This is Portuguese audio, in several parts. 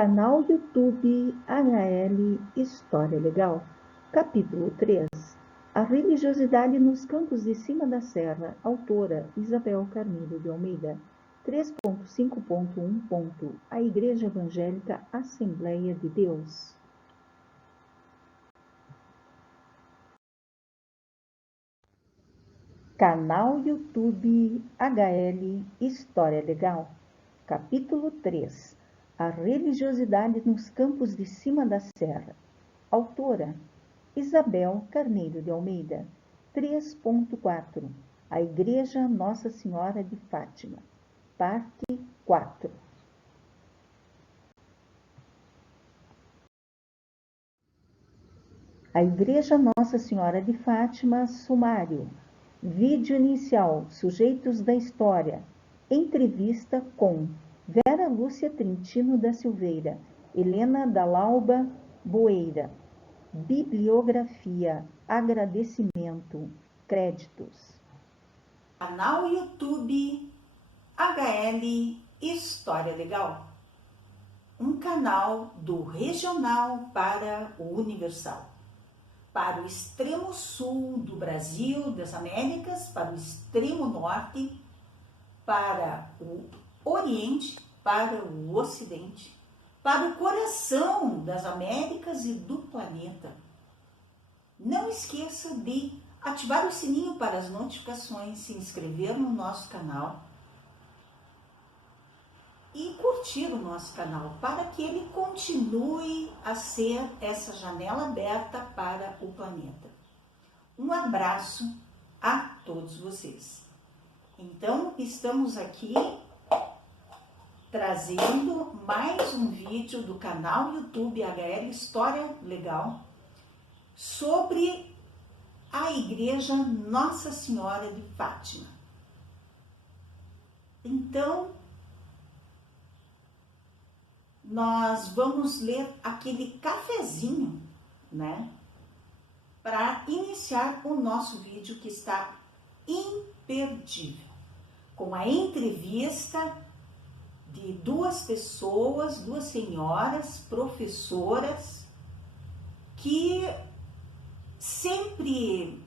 Canal YouTube HL História Legal, capítulo 3. A religiosidade nos campos de cima da serra, autora Isabel Carneiro de Almeida. 3.5.1. A Igreja Evangélica Assembleia de Deus. Canal YouTube HL História Legal, capítulo 3. A religiosidade nos campos de cima da serra. Autora Isabel Carneiro de Almeida. 3.4. A Igreja Nossa Senhora de Fátima. Parte 4. A Igreja Nossa Senhora de Fátima, sumário. Vídeo inicial, sujeitos da história. Entrevista com Vera Lúcia Trintino da Silveira, Helena Dalauba Boeira. Bibliografia, agradecimento, créditos. Canal YouTube HL História Legal. Um canal do regional para o universal. Para o extremo sul do Brasil, das Américas, para o extremo norte, para o Oriente, para o Ocidente, para o coração das Américas e do planeta. Não esqueça de ativar o sininho para as notificações, se inscrever no nosso canal e curtir o nosso canal para que ele continue a ser essa janela aberta para o planeta. Um abraço a todos vocês. Então, estamos aqui trazendo mais um vídeo do canal YouTube HL História Legal sobre a Igreja Nossa Senhora de Fátima. Então, nós vamos ler aquele cafezinho, né? Para iniciar o nosso vídeo que está imperdível. Com a entrevista de duas pessoas, duas senhoras professoras que sempre,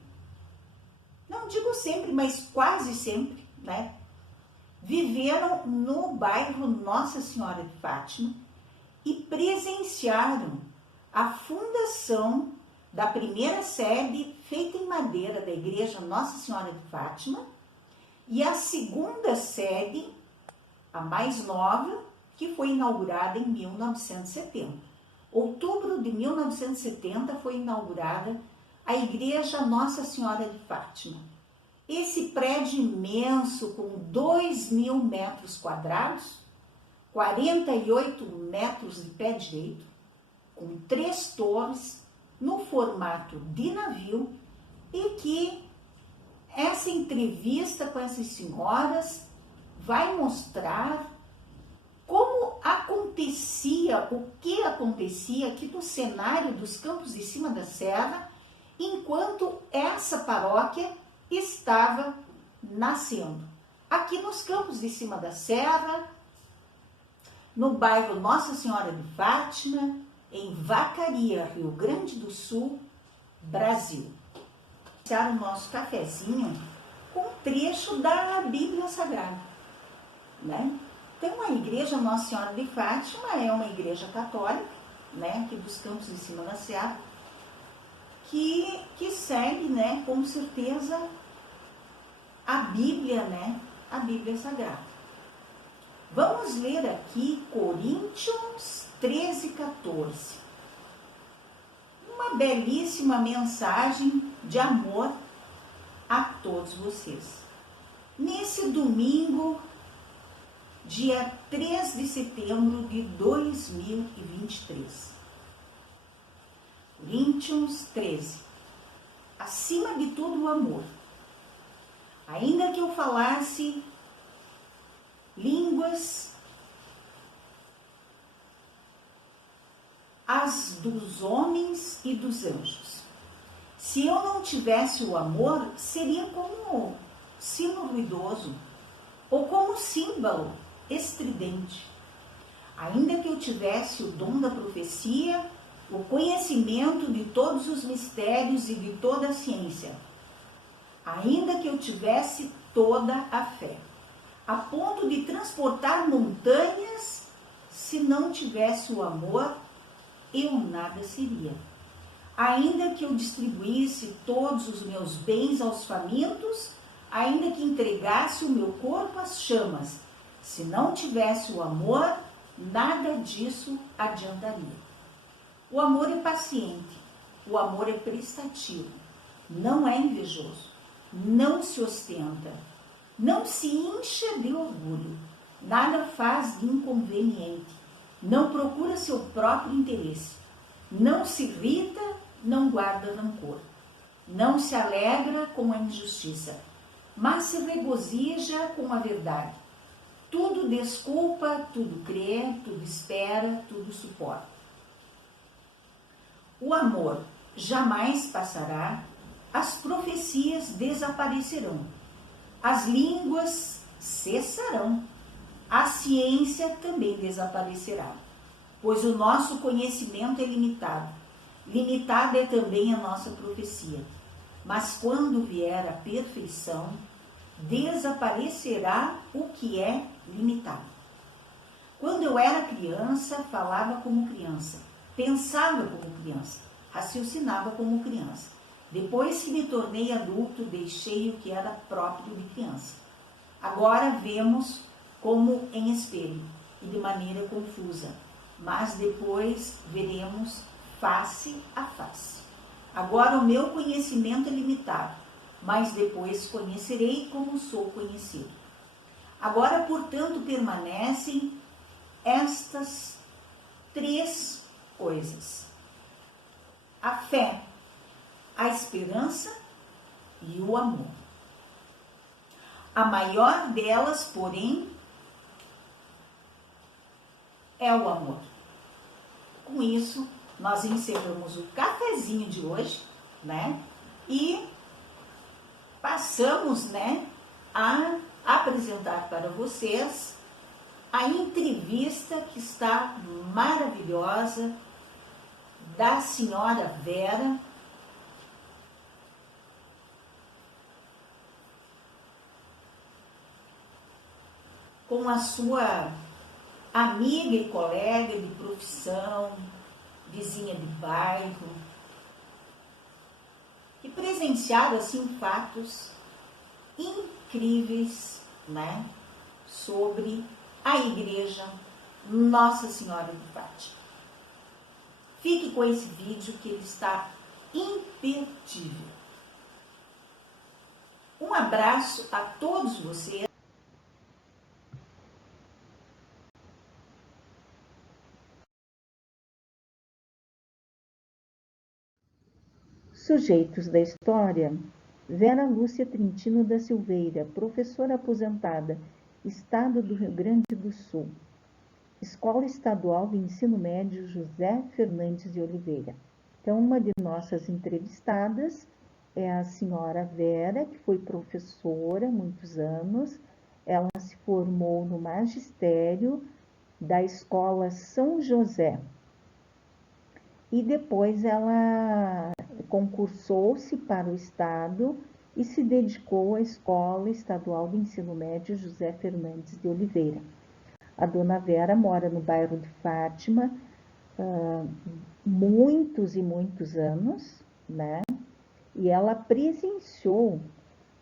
não digo sempre, mas quase sempre, né, viveram no bairro Nossa Senhora de Fátima e presenciaram a fundação da primeira sede feita em madeira da Igreja Nossa Senhora de Fátima e a segunda sede, a mais nova, que foi inaugurada em 1970. Outubro de 1970 foi inaugurada a Igreja Nossa Senhora de Fátima. Esse prédio imenso com 2.000 metros quadrados, 48 metros de pé direito, com 3 torres, no formato de navio, e que essa entrevista com essas senhoras vai mostrar como acontecia, o que acontecia aqui no cenário dos Campos de Cima da Serra, enquanto essa paróquia estava nascendo. Aqui nos Campos de Cima da Serra, no bairro Nossa Senhora de Fátima, em Vacaria, Rio Grande do Sul, Brasil. Iniciar o nosso cafezinho com um trecho da Bíblia Sagrada, né? Então, a Igreja Nossa Senhora de Fátima é uma igreja católica, né, aqui dos Campos de Cima da Serra, que segue, né, com certeza a Bíblia, né, a Bíblia Sagrada. Vamos ler aqui Coríntios 13:14. Uma belíssima mensagem de amor a todos vocês. Nesse domingo, dia 3 de setembro de 2023. Coríntios 13. Acima de tudo o amor. Ainda que eu falasse línguas as dos homens e dos anjos, se eu não tivesse o amor, seria como sino ruidoso ou como símbolo estridente. Ainda que eu tivesse o dom da profecia, o conhecimento de todos os mistérios e de toda a ciência, ainda que eu tivesse toda a fé, a ponto de transportar montanhas, se não tivesse o amor, eu nada seria. Ainda que eu distribuísse todos os meus bens aos famintos, ainda que entregasse o meu corpo às chamas, se não tivesse o amor, nada disso adiantaria. O amor é paciente, o amor é prestativo, não é invejoso, não se ostenta, não se incha de orgulho, nada faz de inconveniente, não procura seu próprio interesse, não se irrita, não guarda rancor, não se alegra com a injustiça, mas se regozija com a verdade. Tudo desculpa, tudo crê, tudo espera, tudo suporta. O amor jamais passará, as profecias desaparecerão, as línguas cessarão, a ciência também desaparecerá, pois o nosso conhecimento é limitado. Limitada é também a nossa profecia. Mas quando vier a perfeição, desaparecerá o que é limitado. Quando eu era criança, falava como criança, pensava como criança, raciocinava como criança. Depois que me tornei adulto, deixei o que era próprio de criança. Agora vemos como em espelho e de maneira confusa, mas depois veremos face a face. Agora o meu conhecimento é limitado, mas depois conhecerei como sou conhecido. Agora, portanto, permanecem estas três coisas: a fé, a esperança e o amor. A maior delas, porém, é o amor. Com isso, nós encerramos o cafezinho de hoje, né? E passamos, né, a apresentar para vocês a entrevista que está maravilhosa da senhora Vera com a sua amiga e colega de profissão, vizinha de bairro, e presenciaram assim fatos incríveis, né, sobre a igreja Nossa Senhora de Fátima. Fique com esse vídeo que ele está imperdível. Um abraço a todos vocês. Sujeitos da história: Vera Lúcia Trintino da Silveira, professora aposentada, Estado do Rio Grande do Sul. Escola Estadual de Ensino Médio José Fernandes de Oliveira. Então, uma de nossas entrevistadas é a senhora Vera, que foi professora há muitos anos. Ela se formou no magistério da Escola São José. E depois ela concursou-se para o Estado e se dedicou à Escola Estadual de Ensino Médio José Fernandes de Oliveira. A dona Vera mora no bairro de Fátima muitos e muitos anos, né? E ela presenciou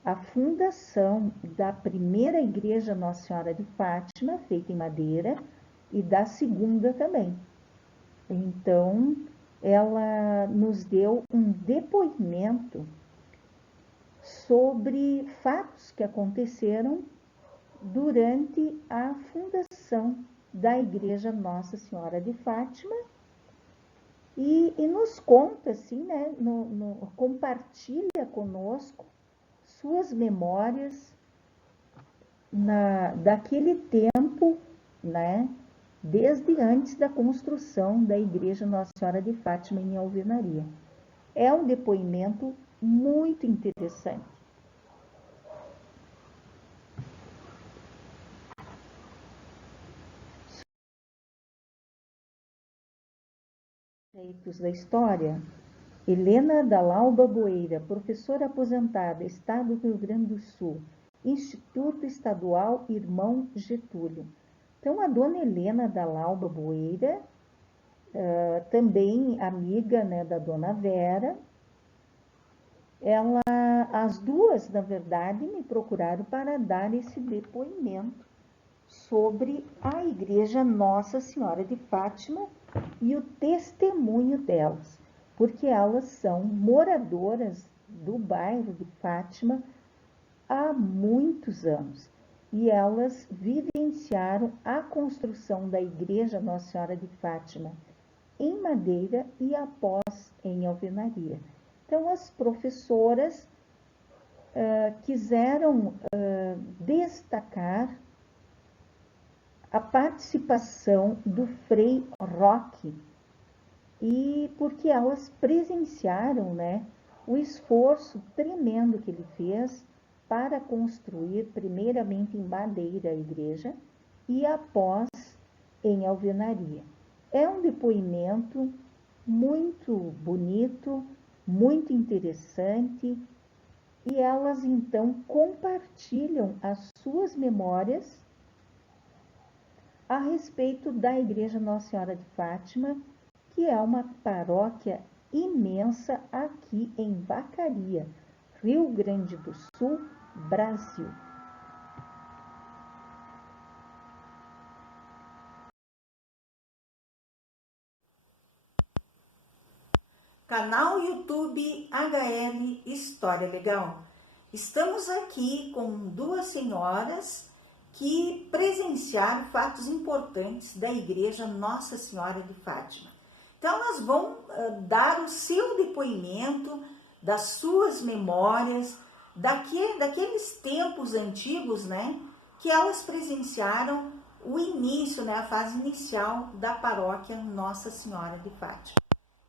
a fundação da primeira igreja Nossa Senhora de Fátima, feita em madeira, e da segunda também. Então, ela nos deu um depoimento sobre fatos que aconteceram durante a fundação da Igreja Nossa Senhora de Fátima e nos conta, assim, né, compartilha conosco suas memórias daquele tempo, né, desde antes da construção da Igreja Nossa Senhora de Fátima em Alvenaria. É um depoimento muito interessante. Sujeitos da História, Helena Dalauba Boeira, professora aposentada, Estado do Rio Grande do Sul, Instituto Estadual Irmão Getúlio. Então, a dona Helena Dalauba Boeira, também amiga, né, da dona Vera, as duas, na verdade, me procuraram para dar esse depoimento sobre a Igreja Nossa Senhora de Fátima e o testemunho delas, porque elas são moradoras do bairro de Fátima há muitos anos e elas vivenciaram a construção da Igreja Nossa Senhora de Fátima em madeira e após em alvenaria. Então, as professoras quiseram destacar a participação do Frei Roque, e porque elas presenciaram, né, o esforço tremendo que ele fez para construir primeiramente em madeira a igreja e após em alvenaria. É um depoimento muito bonito, muito interessante, e elas então compartilham as suas memórias a respeito da Igreja Nossa Senhora de Fátima, que é uma paróquia imensa aqui em Vacaria, Rio Grande do Sul, Brasil. Canal YouTube HL História Legal. Estamos aqui com duas senhoras que presenciaram fatos importantes da Igreja Nossa Senhora de Fátima. Então, elas vão dar o seu depoimento das suas memórias, daqueles tempos antigos, né, que elas presenciaram o início, né, a fase inicial da paróquia Nossa Senhora de Fátima.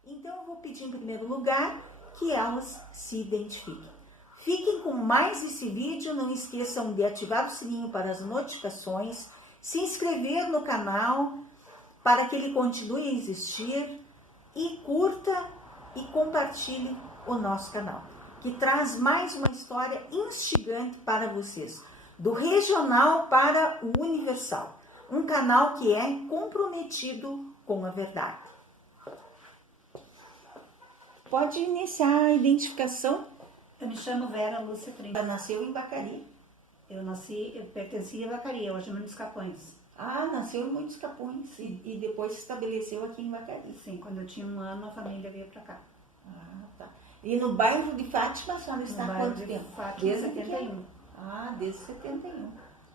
Então, eu vou pedir em primeiro lugar que elas se identifiquem. Fiquem com mais esse vídeo, não esqueçam de ativar o sininho para as notificações, se inscrever no canal para que ele continue a existir e curta e compartilhe o nosso canal, que traz mais uma história instigante para vocês, do regional para o universal, um canal que é comprometido com a verdade. Pode iniciar a identificação. Eu me chamo Vera Lúcia Trinta. Ela nasceu em Vacaria. Eu pertencia a Vacaria, hoje Muitos Capões. Ah, nasceu em Muitos Capões e depois se estabeleceu aqui em Vacaria. Sim, quando eu tinha 1 ano, a família veio para cá. Ah, tá. E no bairro de Fátima, a senhora está há quanto tempo? Fátima, Desde 71. Ah, desde 71.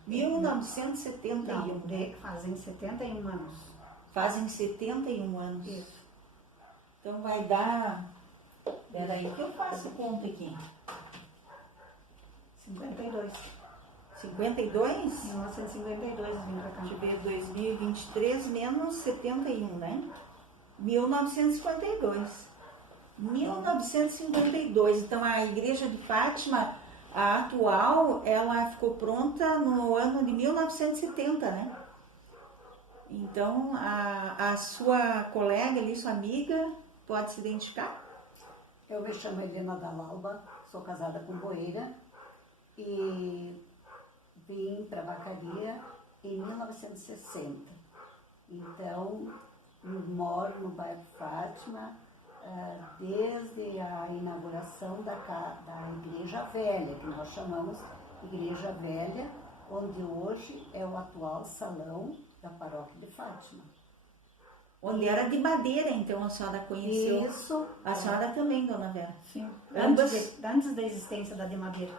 1971. Não, fazem 71 anos. Fazem 71 anos. Isso. Então vai dar... Peraí que eu faço conta aqui. 52. 52? 1952 vim para cá. Deixa eu ver, 2023 menos 71, né? 1952. 1952. Então, a Igreja de Fátima, a atual, ela ficou pronta no ano de 1970, né? Então, a sua colega ali, sua amiga, pode se identificar? Eu me chamo Helena Dalauba, sou casada com Boeira e vim para Vacaria em 1960. Então, moro no bairro Fátima desde a inauguração da Igreja Velha, que nós chamamos Igreja Velha, onde hoje é o atual salão da Paróquia de Fátima. Onde era de madeira, então a senhora conheceu. Isso. A senhora também, dona Vera? Sim, Ambas? antes da existência da de madeira.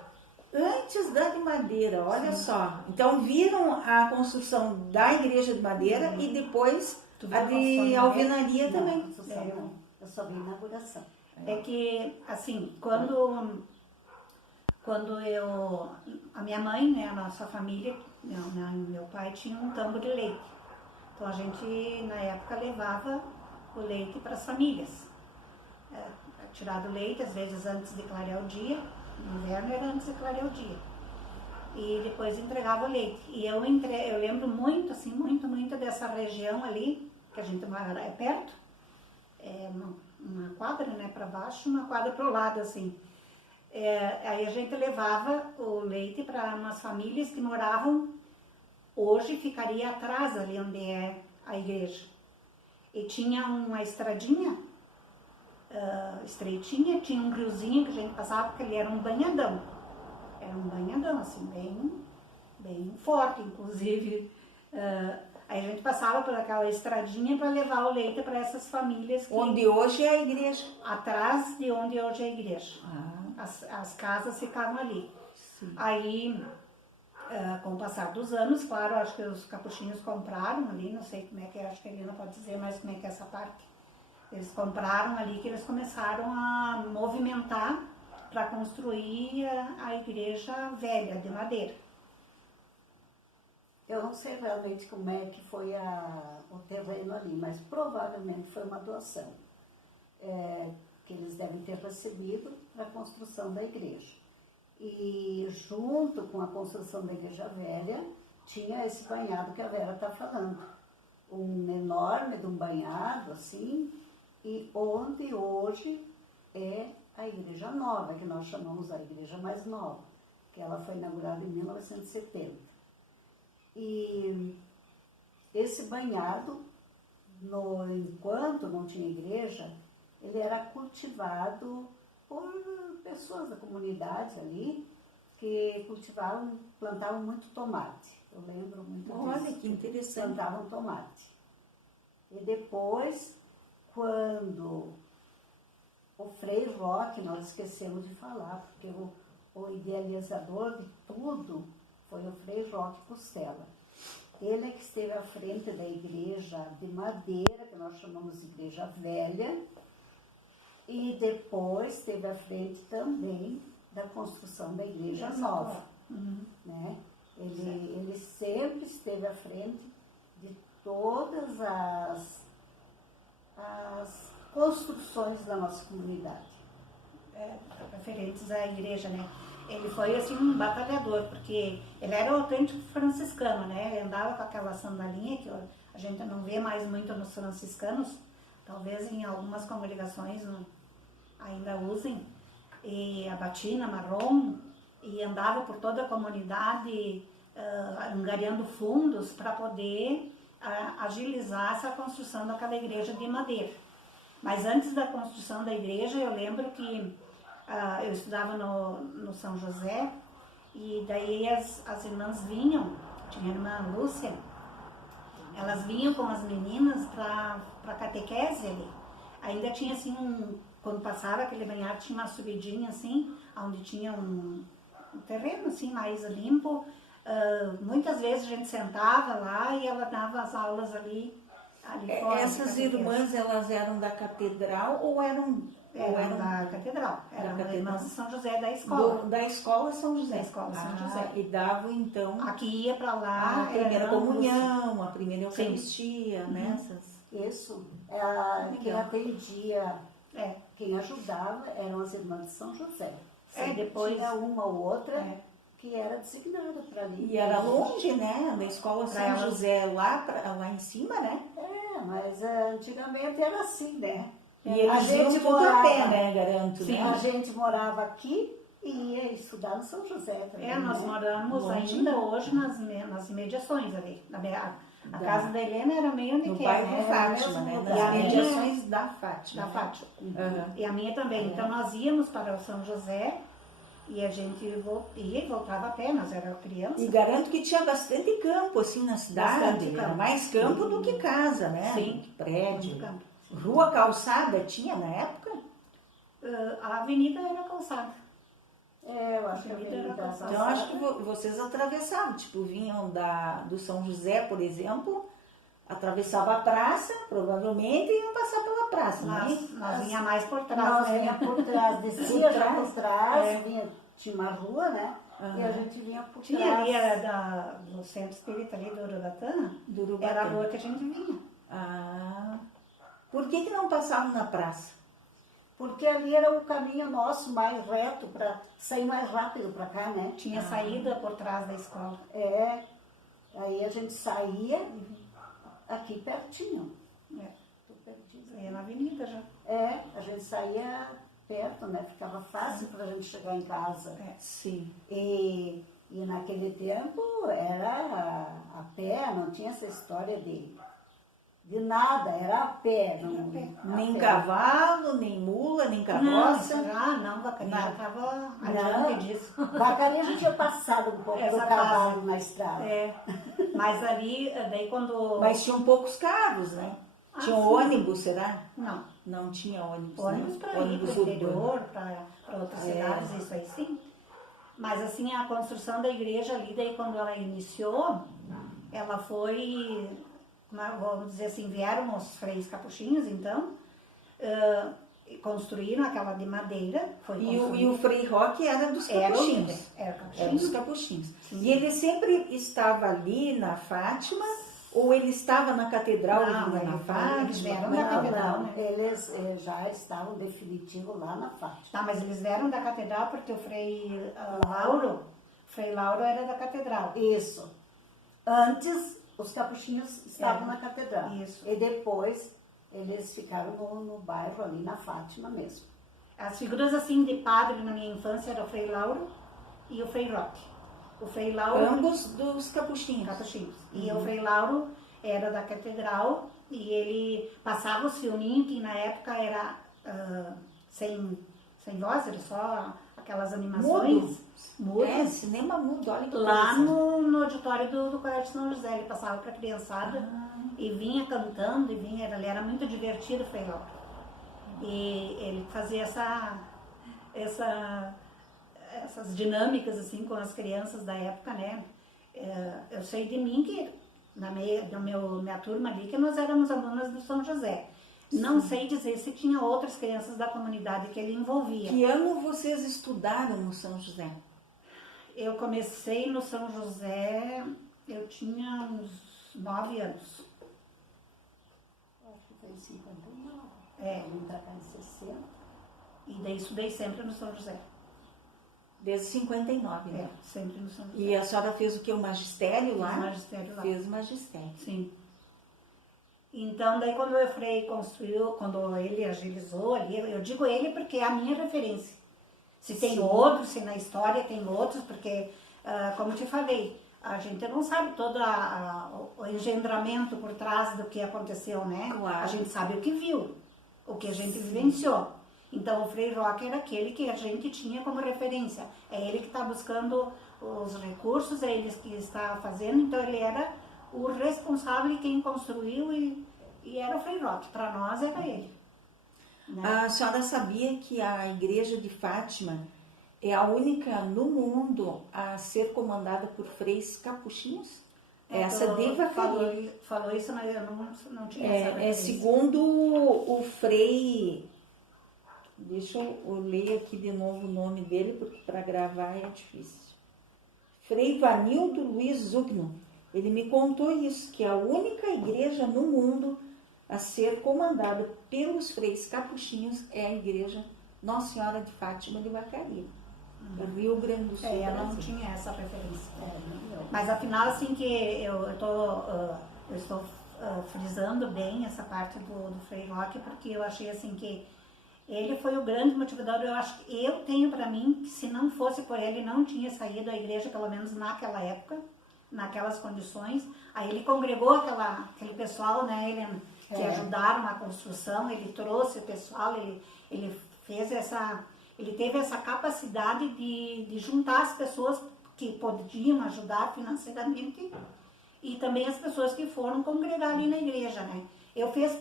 Antes da de madeira, olha Sim. só. Então viram a construção da igreja de madeira e depois a de alvenaria também. Eu só vi a inauguração. É que, assim, a minha mãe, né, a nossa família, meu pai tinha um tambo de leite. Então a gente, na época, levava o leite para as famílias. Tirado o leite, às vezes antes de clarear o dia, no inverno era antes de clarear o dia. E depois entregava o leite. E eu lembro muito, assim, muito dessa região ali, que a gente mora é perto. uma quadra, né, para baixo, uma quadra para o lado, assim. Aí a gente levava o leite para umas famílias que moravam, hoje ficaria atrás ali onde é a igreja. E tinha uma estradinha estreitinha, tinha um riozinho que a gente passava, porque ele era um banhadão. Era um banhadão, assim, bem forte, inclusive. Aí a gente passava por aquela estradinha para levar o leite para essas famílias. Onde hoje é a igreja? Atrás de onde hoje é a igreja. Ah, As casas ficavam ali. sim. Aí, com o passar dos anos, claro, acho que os capuchinhos compraram ali, não sei como é que é, acho que a Helena pode dizer mais como é que é essa parte. Eles compraram ali que eles começaram a movimentar para construir a igreja velha, de madeira. Eu não sei realmente como é que foi o terreno ali, mas provavelmente foi uma doação que eles devem ter recebido para a construção da igreja. E junto com a construção da igreja velha, tinha esse banhado que a Vera está falando. Um enorme de um banhado, assim, e onde hoje é a igreja nova, que nós chamamos a igreja mais nova, que ela foi inaugurada em 1970. E esse banhado, enquanto não tinha igreja, ele era cultivado por pessoas da comunidade ali, que plantavam muito tomate. Eu lembro muito disso. Olha, que interessante. Plantavam tomate. E depois, quando o Frei Roque, nós esquecemos de falar, porque o idealizador de tudo foi o Frei Roque Costela. Ele é que esteve à frente da igreja de madeira, que nós chamamos de igreja velha, e depois esteve à frente também da construção da igreja nova. Né? Ele sempre esteve à frente de todas as construções da nossa comunidade. Referentes à igreja, né? Ele foi assim um batalhador, porque ele era o autêntico franciscano, né? Ele andava com aquela sandalinha que a gente não vê mais muito nos franciscanos, talvez em algumas congregações ainda usem, e a batina marrom, e andava por toda a comunidade angariando fundos para poder agilizar essa construção daquela igreja de madeira. Mas antes da construção da igreja, eu lembro que eu estudava no São José, e daí as irmãs vinham, tinha a irmã Lúcia, elas vinham com as meninas para catequese ali. Ainda tinha assim, quando passava aquele banhado, tinha uma subidinha assim, onde tinha um terreno assim, mais limpo. Muitas vezes a gente sentava lá e ela dava as aulas ali fora. Essas irmãs, elas eram da catedral ou eram da catedral? Eram irmãs de São José da escola. Da escola São José. Da escola São José. E davam então A que ia para lá, a primeira comunhão, a primeira Eucaristia, Sim. né? Isso. Quem atendia, quem ajudava eram as irmãs de São José. Depois tinha uma ou outra que era designada para ali. E era longe, né? Da escola São José lá em cima, né? Mas antigamente era assim, né? E eles iam tudo a pé, né? Garanto, Sim. né? A gente morava aqui e ia estudar no São José também. Nós moramos Longe. ainda hoje nas imediações ali. A casa da Helena era meio onde No que bairro né? Fátima, né? E a Nas minha- mediações da Fátima. Da Fátima. Uhum. E a minha também. Então nós íamos para o São José e a gente ia e voltava a pé, nós éramos crianças. E garanto que tinha bastante campo, assim, na cidade. Bastante Era campo. mais campo do que casa, né? Sim. Prédio. Muito campo. Rua calçada tinha na época? A avenida era calçada. Eu acho que a Avenida avenida era calçada. Então, acho que vocês atravessavam, tipo, vinham do São José, por exemplo, atravessavam a praça, provavelmente, e iam passar pela praça, Nós vinha mais por trás, Nós né? vinha por trás, descia já por trás, É. tinha uma rua, né? E a gente vinha por Tinha trás. ali no centro espírita ali do Urubatana, Do Urubatana. era a rua que a gente vinha. Ah, por que não passavam na praça? Porque ali era o caminho nosso mais reto para sair mais rápido para cá, né? Tinha saída por trás da escola. Aí a gente saía aqui pertinho. pertinho. Aí é na avenida já. É, a gente saía perto, né? Ficava fácil para a gente chegar em casa. É. Sim. E naquele tempo era a pé, não tinha essa história de nada, era a pé. Nem pé. cavalo, nem mula, nem Não, carroça. não, Vacaria já estava Não, adiante disso. Vacaria já tinha passado um pouco do Essa cavalo fase. na estrada. É, mas ali, daí quando... Mas tinham poucos carros, né? Ah, Tinha sim. ônibus, será? Não, Não tinha ônibus, ônibus né? para ir para o Ônibus urbano. interior, para outras cidades, isso aí sim. Mas assim, a construção da igreja ali, daí quando ela iniciou, ela foi, vamos dizer assim, vieram os freis capuchinhos, então, construíram aquela de madeira. Foi E o Frei Roque era dos capuchinhos. Era Era dos capuchinho. capuchinhos. Sim. E ele sempre estava ali na Fátima, ou ele estava na catedral Não, e vinha na eles Fátima? vieram Como é da que era? catedral. Não, né? eles já estavam definitivo lá na Fátima. Tá, mas eles vieram da catedral porque o Frei Lauro era da catedral. Isso. Antes, os capuchinhos estavam na catedral. Isso. E depois, eles ficaram no bairro ali, na Fátima mesmo. As figuras assim de padre na minha infância eram o Frei Lauro e o Frei Roque. O Frei Lauro... Ambos dos capuchinhos. Capuchinhos. E o Frei Lauro era da catedral e ele passava o filminho, que na época era sem voz, era só aquelas animações. Mudo. É, cinema mudo, olha que Lá interessante. no auditório do Colégio São José, ele passava para a criançada e vinha cantando, ele era muito divertido, o Frei Lauro. E ele fazia essas dinâmicas assim com as crianças da época, né? Eu sei de mim que minha turma ali, que nós éramos alunas do São José. Não sei dizer se tinha outras crianças da comunidade que ele envolvia. Que ano vocês estudaram no São José? Eu comecei no São José, eu tinha uns 9 anos. Acho que foi em 59. É. Vim pra cá em 60. E daí estudei sempre no São José. Desde 59, né? Sempre no São José. E a senhora fez o que? O magistério lá? Fiz magistério lá. Fez o magistério. Sim. Então, daí quando o Frei construiu, quando ele agilizou ali, eu digo ele porque é a minha referência. Se tem Sim. outros, se na história tem outros, porque, como eu te falei, a gente não sabe todo o engendramento por trás do que aconteceu, né? Claro. A gente sabe o que viu, o que a gente vivenciou. Então, o Frei Roque era aquele que a gente tinha como referência. É ele que está buscando os recursos, é ele que está fazendo, então ele era o responsável e quem construiu e era o Frei Roque. Para nós era ele. Né? A senhora sabia que a igreja de Fátima é a única no mundo a ser comandada por freis capuchinhos? Essa de Vacaria. Falou isso, mas eu não tinha essa É referência. segundo o Frei... Deixa eu ler aqui de novo o nome dele, porque para gravar é difícil. Frei Vanildo Luiz Zugno. Ele me contou isso, que a única igreja no mundo a ser comandada pelos freis capuchinhos é a igreja Nossa Senhora de Fátima de Vacaria, no Rio Grande do Sul. Eu não Brasil. tinha essa referência. Não. Mas afinal, assim, que eu estou frisando bem essa parte do Frei Roque, porque eu achei assim que ele foi o grande motivador. Eu acho que eu tenho para mim que se não fosse por ele, não tinha saído a igreja, pelo menos naquela época, naquelas condições. Aí ele congregou aquele pessoal, né, Helena, que ajudaram na construção, ele trouxe o pessoal, ele fez ele teve essa capacidade de juntar as pessoas que podiam ajudar financeiramente e também as pessoas que foram congregar ali na igreja, né. Eu fiz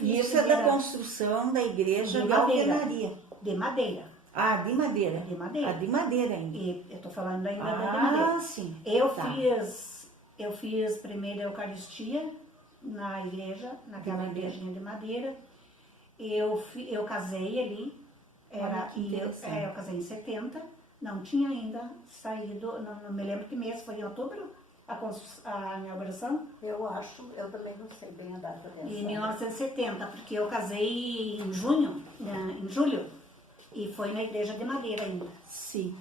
E isso é da construção da igreja de da madeira. alvenaria. De madeira. Ah, de madeira. De madeira. Ah, de madeira ainda. E eu estou falando ainda da de madeira. Ah, sim. Eu Tá. fiz primeiro a Eucaristia na igreja, naquela De madeira. igrejinha de madeira. Eu casei ali, Olha que interessante. eu casei em 70, não tinha ainda saído, não me lembro que mês, foi em outubro a inauguração, Eu também não sei bem a data dessa. em 1970, porque eu casei em junho, em julho, e foi na igreja de madeira ainda. Sim.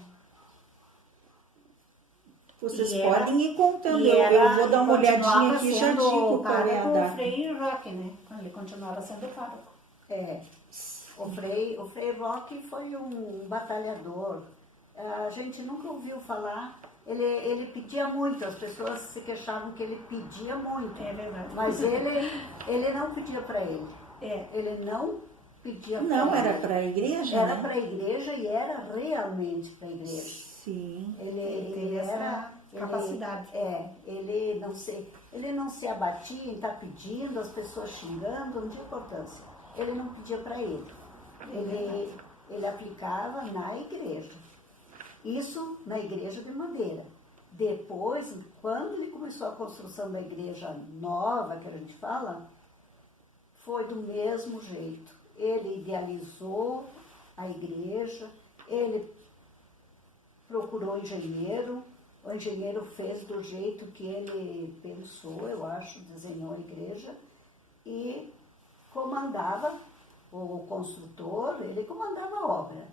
Vocês E era- podem ir contando, E eu vou dar uma e continuava olhadinha aqui e já sendo digo qual é a pároco data. Frei Roque, né? Ele continuava sendo pároco. É, o Frei Roque foi um batalhador. A gente nunca ouviu falar. Ele pedia muito, as pessoas se queixavam que ele pedia muito. É verdade. Mas ele não pedia para ele. É. Ele não pedia para Não, ele. era para a igreja, Era né? para a igreja e era realmente para a igreja. Sim. Ele teve essa capacidade. Ele não se abatia em estar pedindo, as pessoas xingando, não tinha importância. Ele não pedia para ele. Ele aplicava na igreja. Isso na igreja de Madeira. Depois, quando ele começou a construção da igreja nova, que a gente fala, foi do mesmo jeito. Ele idealizou a igreja, ele procurou engenheiro, o engenheiro fez do jeito que ele pensou, eu acho, desenhou a igreja, e comandava, o construtor, ele comandava a obra.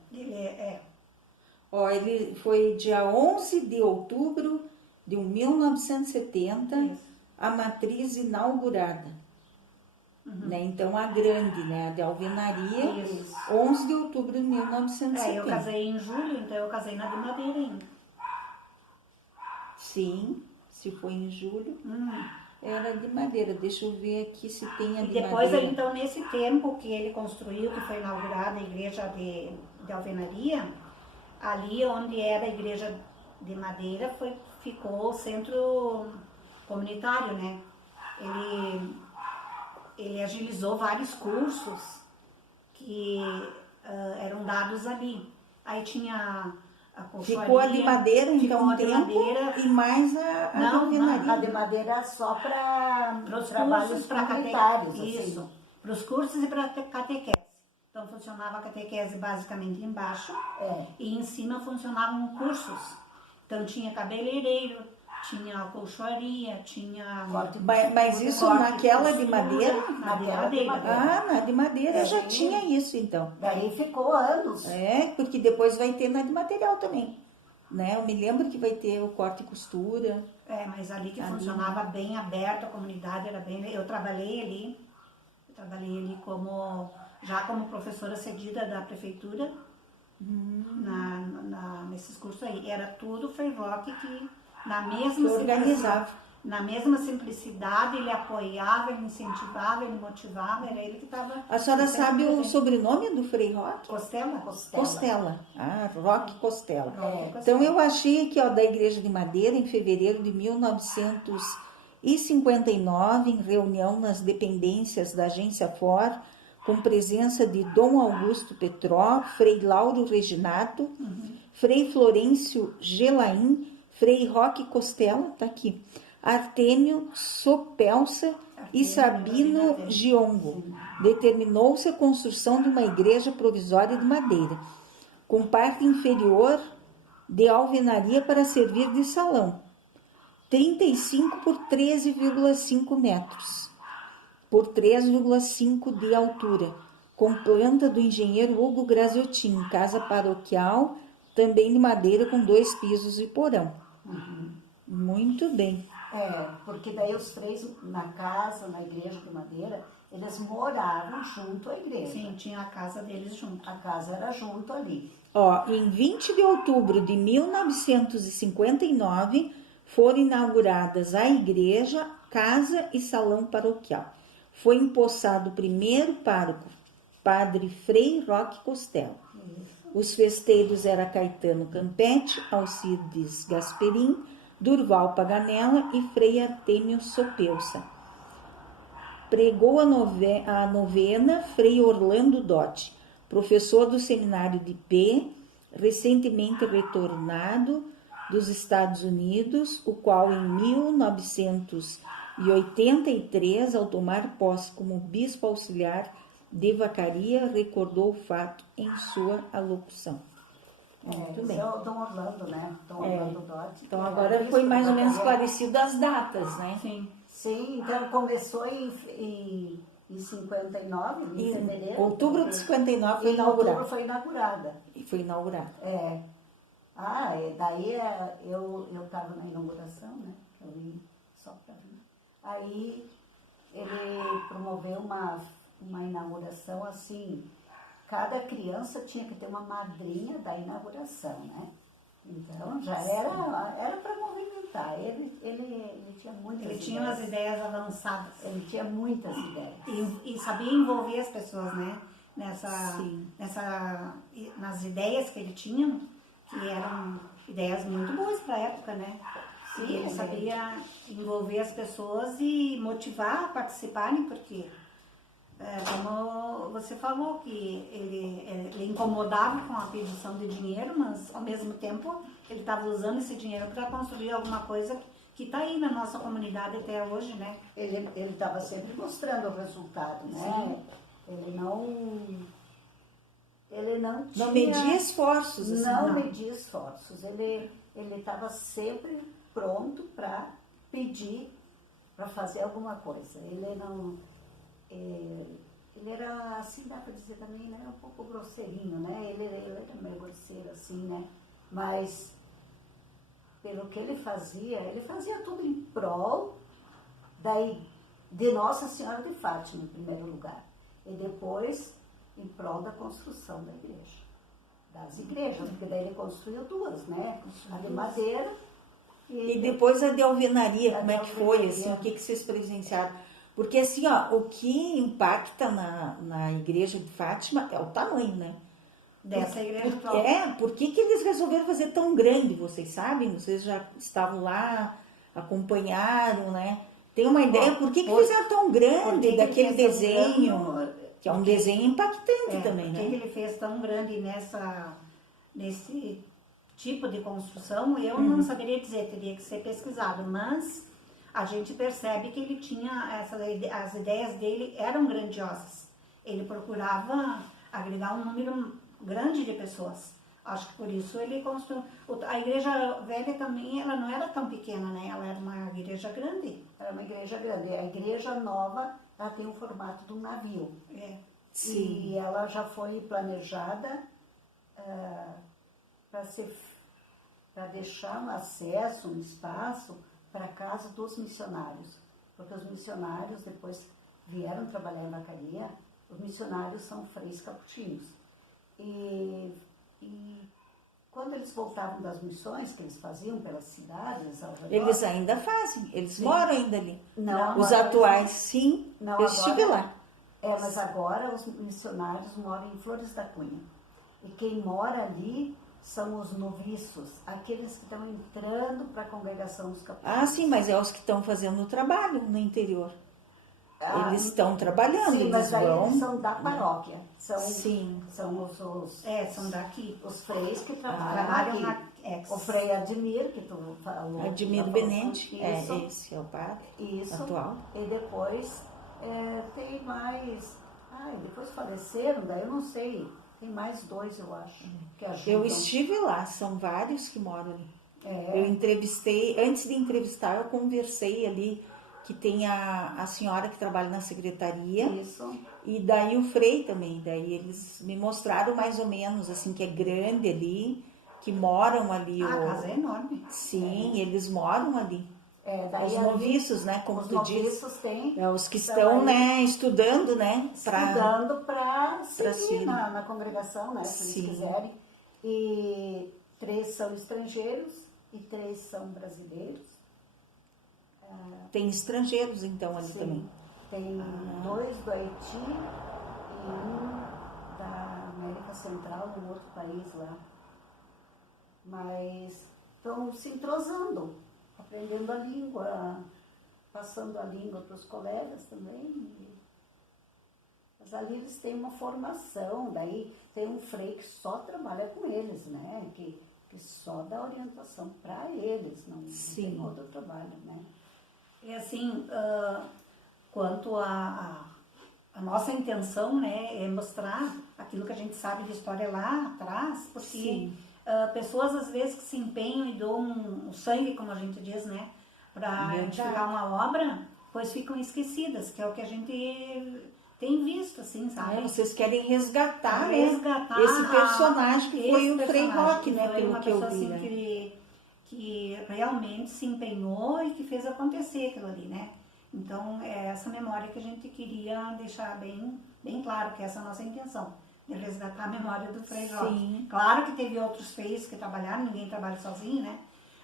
Ó, ele foi dia 11 de outubro de 1970, Isso. a matriz inaugurada. Né? Então, a grande, né? A de alvenaria, Isso. 11 de outubro de 1970. Eu casei em julho, então eu casei na de Madeira ainda. Sim, se foi em julho, era de madeira. Deixa eu ver aqui se tem a E de depois, madeira. então, nesse tempo que ele construiu, que foi inaugurada a igreja de alvenaria, ali onde era a igreja de madeira, ficou o centro comunitário, né? Ele agilizou vários cursos que eram dados ali. Aí tinha a colchoaria. Ficou a de madeira, então, ficou um a de tempo, madeira. e mais a de Não, alvenaria. A de madeira só para Para os trabalhos cursos, para comunitários. Isso, Assim. para os cursos e para catequese. Então funcionava a catequese basicamente embaixo e em cima funcionavam cursos. Então tinha cabeleireiro, tinha colchoaria, tinha... Mas isso corte, naquela de costura, madeira? Na de Naquela de madeira. madeira. Ah, na de madeira já Sim. tinha isso, então. Daí ficou anos. É, porque depois vai ter na de material também. Né? Eu me lembro que vai ter o corte e costura. Mas ali que funcionava bem aberto, a comunidade era bem... Eu trabalhei ali já como professora cedida da prefeitura, nesses cursos aí. Era tudo Frei Roque que, Que organizava. na mesma simplicidade, ele apoiava, ele incentivava, ele motivava, era ele que estava... A senhora sabe o sobrenome do Frei Roque? Costela? Costela. Ah, Roque Costela. Costela. Então eu achei que da Igreja de Madeira, em fevereiro de 1959, em reunião nas dependências da Agência FOR, com presença de Dom Augusto Petró, Frei Lauro Reginato, Frei Florencio Gelaim, Frei Roque Costela, tá aqui, Artêmio Sopelsa e Sabino Giongo. Determinou-se a construção de uma igreja provisória de madeira, com parte inferior de alvenaria para servir de salão, 35 por 13,5 metros, por 3,5 de altura, com planta do engenheiro Hugo Graziotin, casa paroquial, também de madeira com 2 pisos e porão. Muito bem. Porque daí os três na casa, na igreja de madeira, eles moravam junto à igreja. Sim, tinha a casa deles junto. A casa era junto ali. Em 20 de outubro de 1959, foram inauguradas a igreja, casa e salão paroquial. Foi empossado o primeiro pároco, Padre Frei Roque Costela. Os festeiros eram Caetano Campete, Alcides Gasperim, Durval Paganella e Frei Artêmio Sopelsa. Pregou a novena Frei Orlando Dotti, professor do seminário de P, recentemente retornado dos Estados Unidos, o qual em 1983, ao tomar posse como bispo auxiliar de Vacaria, recordou o fato em sua alocução. Muito bem. Esse é o Dom Orlando, né? Dom Orlando Dotti. Então agora foi mais ou menos esclarecido as datas, né? Sim. Sim, então começou em 59, em fevereiro. Outubro de 59 foi Em inaugurada. outubro foi inaugurada. E foi inaugurada. Daí eu estava na inauguração, né? Eu vim só para vir. Aí ele promoveu uma inauguração assim, cada criança tinha que ter uma madrinha da inauguração, né? Então já era para movimentar. Ele tinha muitas ideias. Ele tinha umas ideias avançadas. Ele tinha muitas ideias. E sabia envolver as pessoas, né? Nas ideias que ele tinha, que eram ideias muito boas para a época, né? Sim, E ele sabia envolver as pessoas e motivar a participarem, porque, como você falou, que ele incomodava com a pedição de dinheiro, mas ao mesmo tempo ele estava usando esse dinheiro para construir alguma coisa que está aí na nossa comunidade até hoje, né? Ele estava sempre mostrando o resultado, né? Sim. Ele não tinha... Não media esforços. Assim, não media esforços. Ele estava sempre pronto para pedir, para fazer alguma coisa. Ele não... Ele era, assim, dá para dizer também, né? Um pouco grosseirinho, né? Ele era meio grosseiro, assim, né? Mas, pelo que ele fazia tudo em prol de Nossa Senhora de Fátima, em primeiro lugar. E depois, em prol da construção da igreja. Das igrejas, porque daí ele construiu duas, né? A de madeira e depois a de alvenaria, como é que foi, assim, o que vocês presenciaram? Porque, assim, ó, o que impacta na igreja de Fátima é o tamanho, né? Dessa igreja atual. Por que eles resolveram fazer tão grande, vocês sabem? Vocês já estavam lá, acompanharam, né? Tem uma ideia, por que fizeram tão grande daquele desenho? Que é um desenho impactante também, né? Por que ele fez tão grande nesse tipo de construção, eu não saberia dizer, teria que ser pesquisado, mas a gente percebe que ele tinha as ideias dele eram grandiosas. Ele procurava agregar um número grande de pessoas. Acho que por isso ele construiu. A igreja velha também, ela não era tão pequena, né? Ela era uma igreja grande. Era uma igreja grande. A igreja nova, ela tem o formato de um navio. Sim. E ela já foi planejada para deixar um acesso, um espaço para a casa dos missionários. Porque os missionários depois vieram trabalhar em Vacaria. Os missionários são freis capuchinos. E quando eles voltavam das missões que eles faziam pelas cidades ao redor, eles ainda fazem, eles moram ainda ali. Não, os atuais, sim, não, eu estive lá. Mas agora os missionários moram em Flores da Cunha. E quem mora ali são os noviços, aqueles que estão entrando para a congregação dos capuchinhos. Ah, sim, mas é os que estão fazendo o trabalho no interior. Eles estão trabalhando, sim, eles mas daí vão... eles são da paróquia. Sim. São são daqui. Os freis que trabalham aqui. O frei Admir, que tu falou. Admir Benente, isso, esse é o padre atual. E depois tem mais... depois faleceram, daí eu não sei. Tem mais 2, eu acho, que ajudam. Eu estive lá, são vários que moram ali. Eu entrevistei, antes de entrevistar, eu conversei ali, que tem a senhora que trabalha na secretaria. Isso. E daí o Frei também, daí eles me mostraram mais ou menos, assim, que é grande ali, que moram ali. A casa é enorme. Sim, eles moram ali. Daí os noviços, né, como tu diz. Os noviços têm. Os que estão, né, estudando, né. Estudando para seguir na na congregação, né, se Sim. eles quiserem. E 3 são estrangeiros e 3 são brasileiros. Tem estrangeiros, então, ali Sim. também. Tem 2 do Haiti e 1 da América Central, de um outro país lá. Mas estão se entrosando, aprendendo a língua, passando a língua para os colegas também. Mas ali eles têm uma formação, daí tem um frei que só trabalha com eles, né? Que só dá orientação para eles, não tem outro trabalho, né? E assim, quanto a nossa intenção, né, é mostrar aquilo que a gente sabe de história lá atrás, porque pessoas às vezes que se empenham e doam o sangue, como a gente diz, né, para edificar uma obra, pois ficam esquecidas, que é o que a gente tem visto, assim, sabe? Vocês querem resgatar, né, Resgatar esse personagem que foi o Frei personagem, Roque, né? foi Pelo uma que eu pessoa, vi, assim, né? que realmente se empenhou e que fez acontecer aquilo ali, né? Então, é essa memória que a gente queria deixar bem, bem claro, que essa é a nossa intenção, de resgatar a memória do Frei Roque. Sim. Claro que teve outros freios que trabalharam, ninguém trabalha sozinho, né?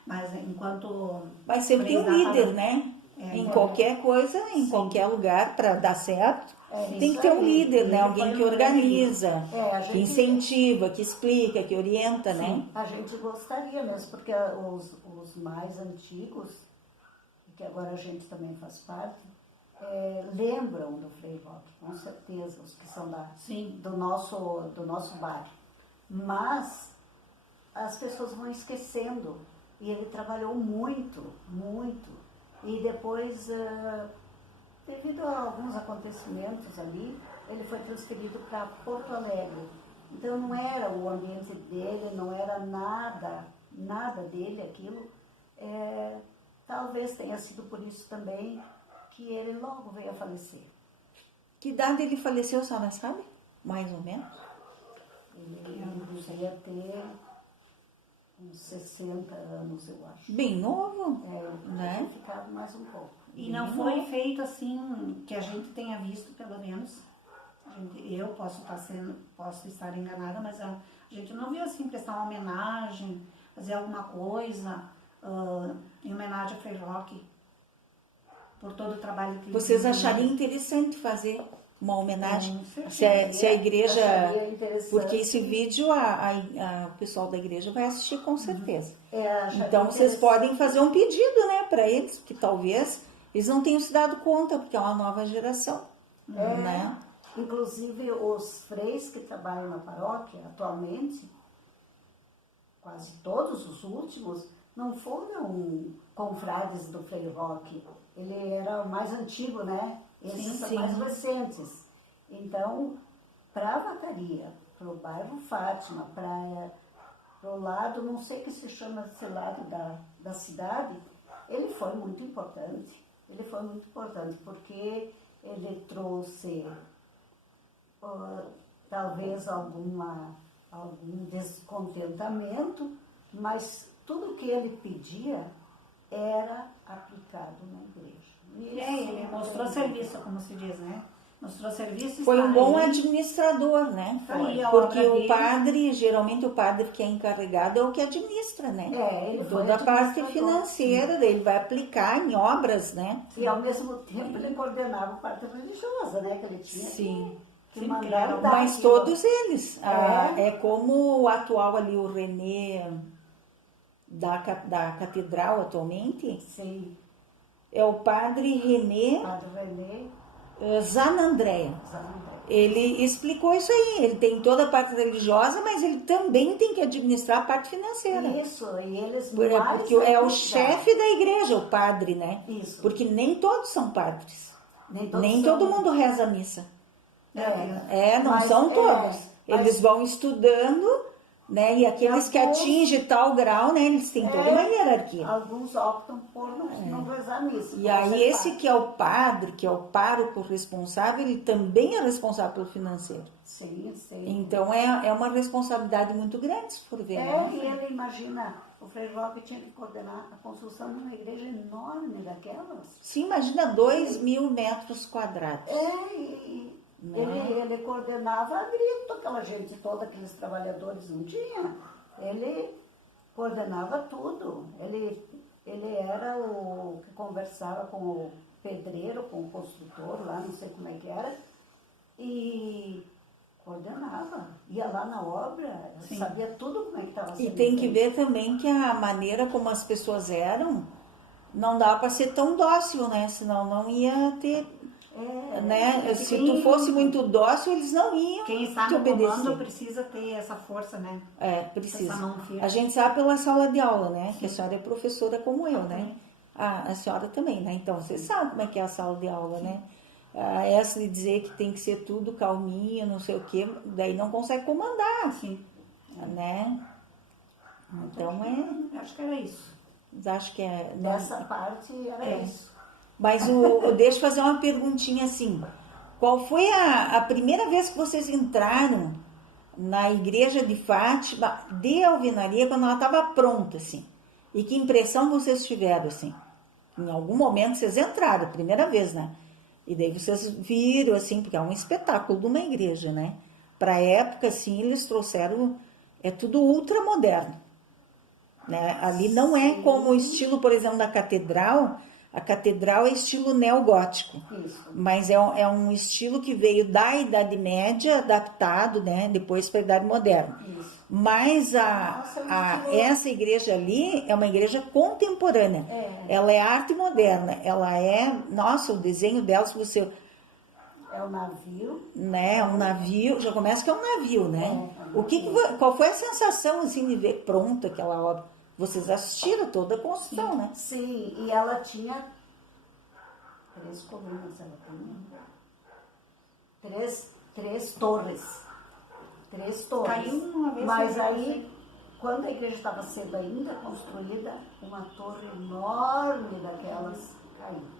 Mas enquanto... Mas sempre tem um freis da líder, família- né? Em né? qualquer coisa, em Sim. qualquer lugar, para dar certo, tem isso que ter um aí. líder, né? Ele Alguém foi que um grande organiza, a que gente, incentiva, que explica, que orienta, né? a gente gostaria mesmo, porque os mais antigos, que agora a gente também faz parte, lembram do Frei Roque, com certeza, os que são Sim. do nosso bairro. Mas as pessoas vão esquecendo. E ele trabalhou muito, muito. E depois, devido a alguns acontecimentos ali, ele foi transferido para Porto Alegre. Então não era o ambiente dele, não era nada dele aquilo. Talvez tenha sido por isso também que ele logo veio a falecer. Que idade ele faleceu, a senhora sabe? Mais ou menos? Ele devia ter uns 60 anos, eu acho. Bem novo, Né? né? Ficado mais um pouco. E não foi feito assim, que a gente tenha visto, pelo menos. Eu posso estar enganada, mas a gente não viu assim prestar uma homenagem, fazer alguma coisa em homenagem a Frei Roque, por todo o trabalho que ele Vocês fez. achariam interessante fazer uma homenagem? Com certeza. Se a igreja... Acharia interessante. Porque esse vídeo o pessoal da igreja vai assistir com certeza. Acharia Então vocês interessante. podem fazer um pedido, né, para eles, que talvez eles não tenham se dado conta, porque é uma nova geração, né? Inclusive os freis que trabalham na paróquia atualmente, quase todos os últimos, não foram confrades do Frei Roque. Ele era o mais antigo, né? Esses são mais recentes. Então, para a Vacaria, para o bairro Fátima, para o lado, não sei o que se chama esse lado da cidade, ele foi muito importante. Ele foi muito importante porque ele trouxe talvez algum descontentamento, mas tudo que ele pedia era aplicado na igreja. Ele mostrou serviço, como se diz, né? Mostrou serviço e Foi um bom aí. administrador, né? Tá aí a Porque obra o dele. padre, geralmente o padre que é encarregado é o que administra, né? Ele foi Toda a parte administrador. financeira dele vai aplicar em obras, né? E ao mesmo tempo ele coordenava a parte religiosa, né? Que ele tinha Sim. que Sim, mandar claro. dar Mas aquilo. todos eles. É como o atual ali, o René da catedral atualmente, Sim, é o padre René Padre René Zanandrea. Zanandré. Ele explicou isso aí. Ele tem toda a parte religiosa, mas ele também tem que administrar a parte financeira. Isso, e eles Porque é o chefe da igreja, o padre, né? Isso. Porque nem todos são padres. Nem são- todo mundo reza a missa. Não Mas são todos. mas- Eles vão estudando, né? E aqueles que alguns- atingem tal grau, né? Eles têm toda uma hierarquia. Alguns optam por não rezar a missa. E por aí ser esse padre. que é o padre, que é o pároco responsável, ele também é responsável pelo financeiro. Sim. Então é uma responsabilidade muito grande, se for ver. né? E ele imagina, o Frei Roque tinha que coordenar a construção de uma igreja enorme daquelas. Sim, imagina 2.000 metros quadrados. Ele coordenava a grito, aquela gente toda, aqueles trabalhadores não tinha. Ele coordenava tudo. Ele era o que conversava com o pedreiro, com o construtor lá, não sei como é que era, e coordenava. Ia lá na obra, sabia tudo como é que estava sendo E tem que feito. ver também que a maneira como as pessoas eram, não dava para ser tão dócil, né? Senão não ia ter... né? Se tu fosse muito dócil, eles não iam Quem está te no comando obedecer. precisa ter essa força, né? Precisa. Essa mão firme. A gente sabe pela sala de aula, né? Que a senhora é professora como eu, né? A senhora também, né? Então, você sabe como é que é a sala de aula, né? Essa de dizer que tem que ser tudo calminho, não sei o quê, daí não consegue comandar, né? Então, Acho que era isso. acho que é... Dessa parte era isso. Mas deixa eu fazer uma perguntinha assim. Qual foi a primeira vez que vocês entraram na igreja de Fátima, de alvenaria, quando ela estava pronta, assim? E que impressão vocês tiveram, assim? Em algum momento vocês entraram, primeira vez, né? E daí vocês viram, assim, porque é um espetáculo de uma igreja, né? Para a época, assim, eles trouxeram, é tudo ultramoderno, né? Ali não é como o estilo, por exemplo, da catedral. A catedral é estilo neogótico, Isso. mas é um estilo que veio da Idade Média, adaptado, né? Depois para a Idade Moderna. Isso. Mas essa igreja ali é uma igreja contemporânea. Ela é arte moderna. Ela é, nossa, o desenho dela, se você, É o navio. né, um navio, já começa que é um navio, né? Qual foi a sensação assim de ver pronta aquela obra? Vocês assistiram toda a construção, né? Sim, e ela tinha 3 colunas, ela tinha. Três torres. 3 torres. Caiu uma vez. Mas aí, quando a igreja estava sendo ainda construída, uma torre enorme daquelas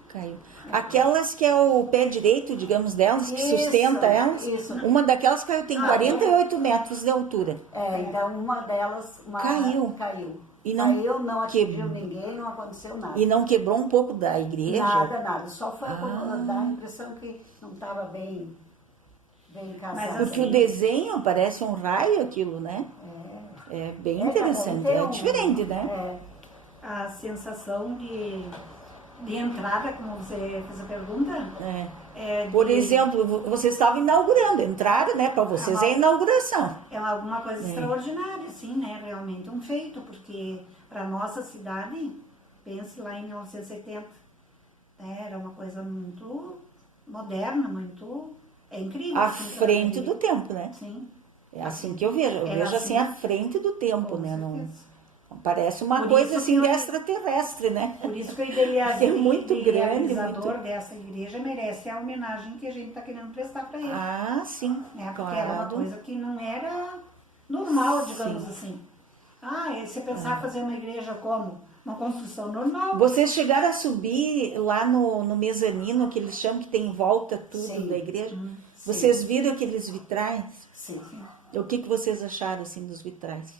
caiu. Aquelas que é o pé direito, digamos, delas, que Isso, sustenta elas, isso. uma daquelas caiu, tem 48 metros de altura. Então uma delas Caiu. E não Caiu, não atingiu ninguém, não aconteceu nada. E não quebrou um pouco da igreja? Nada. Só foi dar a impressão que não estava bem casado. Mas Porque o desenho parece um raio aquilo, né? É bem interessante, é diferente, né? A sensação de entrada, como você fez a pergunta, Por exemplo, vocês estavam inaugurando, entrada, né? Para vocês é inauguração. é alguma coisa extraordinária, assim, né? Realmente um feito, porque para nossa cidade, pense lá em 1970, era uma coisa muito moderna, muito... É incrível. À assim, frente do tempo, né? Sim. É assim que eu vejo. Eu vejo assim à frente do tempo, Com né? Não, certeza. parece uma Por coisa isso assim que de eu- extraterrestre, né? Por isso que o É muito grande, idealizador dessa igreja merece a homenagem que a gente está querendo prestar para ele. Ah, sim, Né? Porque era uma claro. coisa que não era normal, digamos Sim. assim. E você pensar fazer uma igreja como? Uma construção normal. Vocês chegaram a subir lá no mezanino, que eles chamam que tem em volta tudo Sim. da igreja? Sim. Vocês viram aqueles vitrais? Sim. O que vocês acharam assim dos vitrais?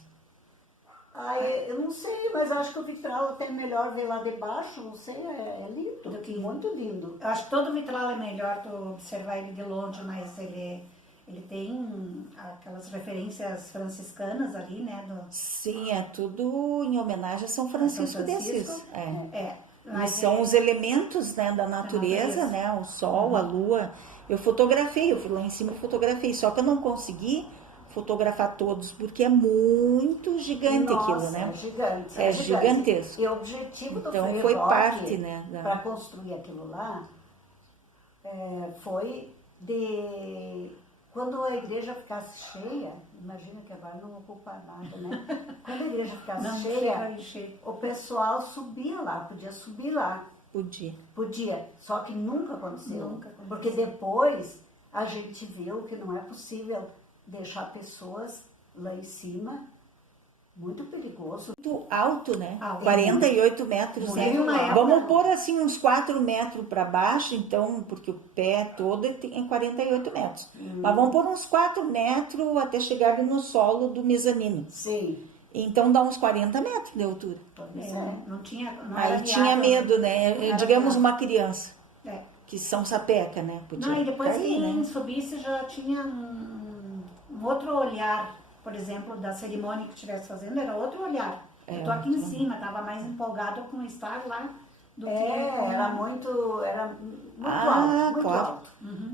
Eu não sei, mas acho que o vitral até é melhor ver lá debaixo, não sei, é lindo, Do que- muito lindo. Eu acho que todo vitral é melhor tu observar ele de longe, mas ele tem aquelas referências franciscanas ali, né? Sim, é tudo em homenagem a São Francisco de Assis. Mas são os elementos, né, da natureza, natureza. né? O sol, a lua. Eu fotografei, eu fui lá em cima e fotografei, só que eu não consegui fotografar todos, porque é muito gigante aquilo, né? É gigante. É gigantesco. E o objetivo do Então Frei foi Roque, parte, né? para construir aquilo lá, foi de... Quando a igreja ficasse cheia, imagina que agora não ocupa nada, né? Quando a igreja ficasse Não cheia, cheia. o pessoal subia lá, podia subir lá. Podia, só que nunca aconteceu. Nunca aconteceu. Porque depois a gente viu que não é possível deixar pessoas lá em cima, muito perigoso. Muito alto, né? Alto. 48 metros, né? Teve uma época- Vamos pôr assim uns 4 metros para baixo, então, porque o pé todo ele tem 48 metros. Mas vamos pôr uns 4 metros até chegar no solo do mezanino. Sim, Então dá uns 40 metros de altura. pois é. Não tinha. Não Aí era tinha viável. medo, né? Era Digamos viável. uma criança, É. que são sapeca, né? Podia Não, e depois cair, quem né? subisse já tinha um outro olhar, por exemplo, da cerimônia que estivesse fazendo, era outro olhar. Eu tô aqui em cima, estava mais empolgada com estar lá do que... Era muito Ah, alto, muito claro. alto.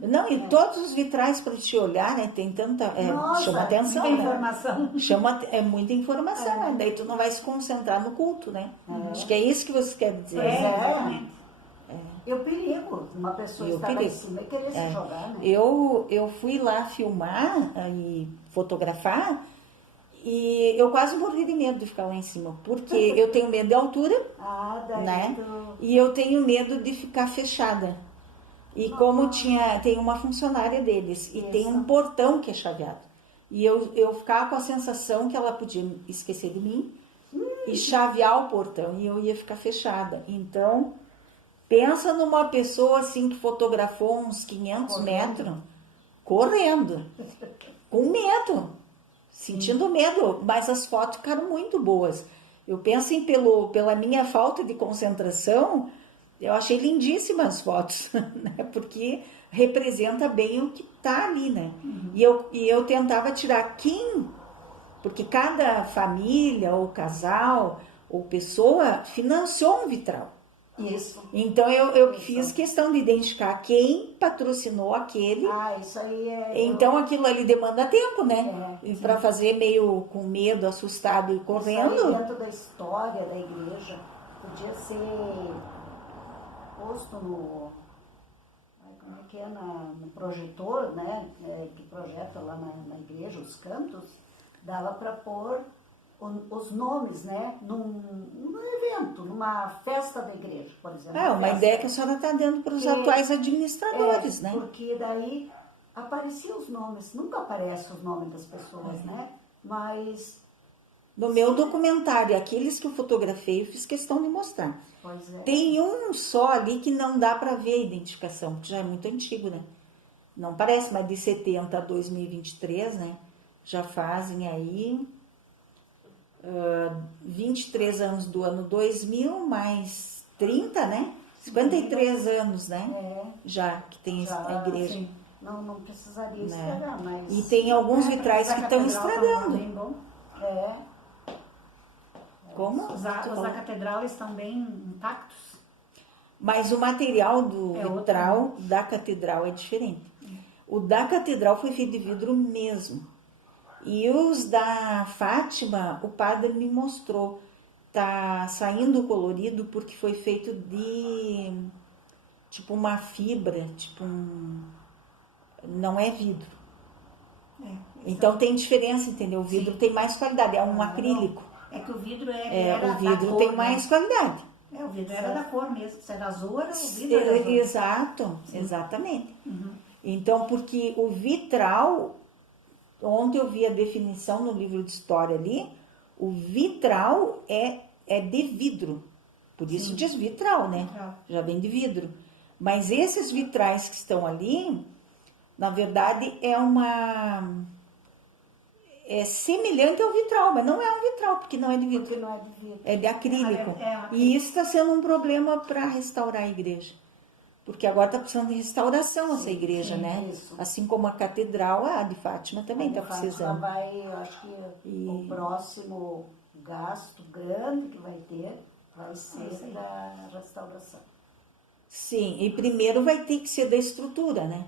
Não, e todos os vitrais para te olhar, né? Tem tanta. Nossa, chama atenção, Muita né? informação. É muita informação, né? Daí tu não vai se concentrar no culto, né? Acho que é isso que você quer dizer. Pois é. Exatamente. E o perigo de uma pessoa E o estar lá em perigo. cima e querer se jogar, né? Eu fui lá filmar e fotografar e eu quase morri de medo de ficar lá em cima, porque eu tenho medo de altura, Daí né? tu- E eu tenho medo de ficar fechada. E como tem uma funcionária deles e tem um portão que é chaveado. E eu ficava com a sensação que ela podia esquecer de mim e chavear o portão e eu ia ficar fechada. Então, Pensa numa pessoa assim que fotografou uns 500 metros, correndo, com medo, sentindo medo, mas as fotos ficaram muito boas. Eu penso pela minha falta de concentração, eu achei lindíssimas as fotos, né? Porque representa bem o que está ali, né? E eu tentava tirar porque cada família, ou casal, ou pessoa financiou um vitral. Isso. Então eu fiz questão de identificar quem patrocinou aquele. Isso aí é. Então aquilo ali demanda tempo, né? É, E para fazer meio com medo, assustado e correndo. Isso aí dentro da história da igreja podia ser posto no. Como é que é? No projetor, né? Que projeta lá na igreja, os cantos, dava para pôr os nomes, né, num evento, numa festa da igreja, por exemplo. Uma ideia que a senhora está dando para os atuais administradores, né? Porque daí apareciam os nomes, nunca aparecem os nomes das pessoas, né? Mas... No meu documentário, aqueles que eu fotografei, eu fiz questão de mostrar. Pois é. Tem um só ali que não dá para ver a identificação, que já é muito antigo, né? Não parece, mas de 70 a 2023, né? Já fazem aí... 23 anos do ano 2000, mais 30, né? 53 anos, né? Já que tem a igreja. Sim. Não precisaria estragar, mas... E tem alguns vitrais que estão estragando. Como? Os da catedral estão bem intactos. Mas o material do vitral da catedral é diferente. O da catedral foi feito de vidro mesmo. E os da Fátima, o padre me mostrou. Tá saindo colorido porque foi feito de tipo uma fibra, não é vidro. Então tem diferença, entendeu? O vidro tem mais qualidade, é um acrílico. É que o vidro o vidro tem mais qualidade. O vidro era da cor mesmo, se era azul, era o vidro era azul. Exato, exatamente. Então, porque o vitral, ontem eu vi a definição no livro de história ali, o vitral é de vidro, por isso diz vitral, né? Já vem de vidro. Mas esses vitrais que estão ali, na verdade, é semelhante ao vitral, mas não é um vitral, porque não é de vidro. Não é de vidro. É de acrílico. E isso está sendo um problema para restaurar a igreja. Porque agora está precisando de restauração essa igreja, né? Isso. assim como a catedral, a de Fátima também está precisando. Eu acho que o próximo gasto grande que vai ter vai ser da restauração. Sim, e primeiro vai ter que ser da estrutura, né?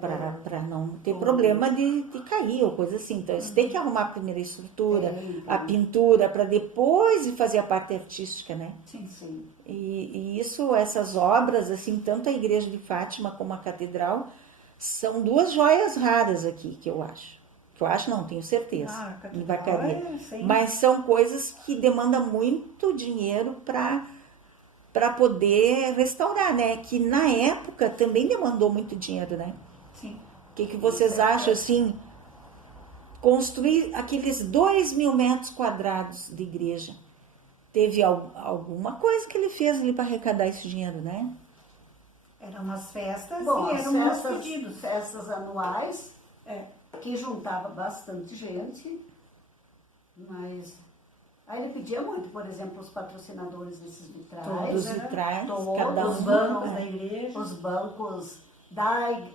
Para não ter problema de cair ou coisa assim. Então, você tem que arrumar primeiro a estrutura, a pintura, para depois fazer a parte artística, né? Sim, sim. E essas obras, assim, tanto a igreja de Fátima como a catedral, são duas joias raras aqui, que eu acho. Que eu acho, não, tenho certeza, em Vacaria. Mas são coisas que demandam muito dinheiro para poder restaurar, né? Que na época também demandou muito dinheiro, né? Sim. O que vocês acham, assim, construir aqueles 2.000 metros quadrados de igreja? Teve alguma coisa que ele fez ali para arrecadar esse dinheiro, né? Eram umas festas e eram uns pedidos. Festas anuais, que juntava bastante gente, mas... Aí ele pedia muito, por exemplo, os patrocinadores desses vitrais. Todos os vitrais, os bancos da igreja. Os bancos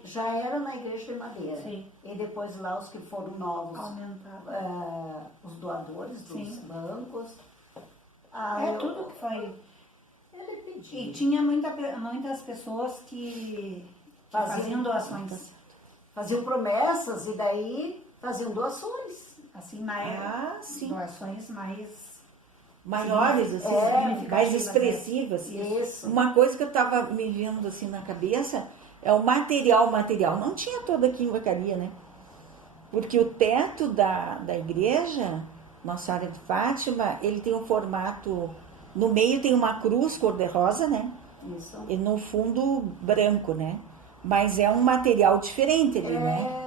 já era na igreja de Madeira. Sim. E depois lá os que foram novos. Aumentaram. Os doadores dos bancos. Tudo que foi. Ele pedia. E tinha muitas pessoas que faziam doações. Faziam promessas e daí faziam doações. Assim, doações maiores, assim, mais expressivas. Isso. Uma coisa que eu estava me vendo assim na cabeça é o material. Não tinha todo aqui em Vacaria, né? Porque o teto da igreja, Nossa Senhora de Fátima, ele tem um formato... No meio tem uma cruz cor-de-rosa, né? Isso. E no fundo branco, né? Mas é um material diferente ali, né?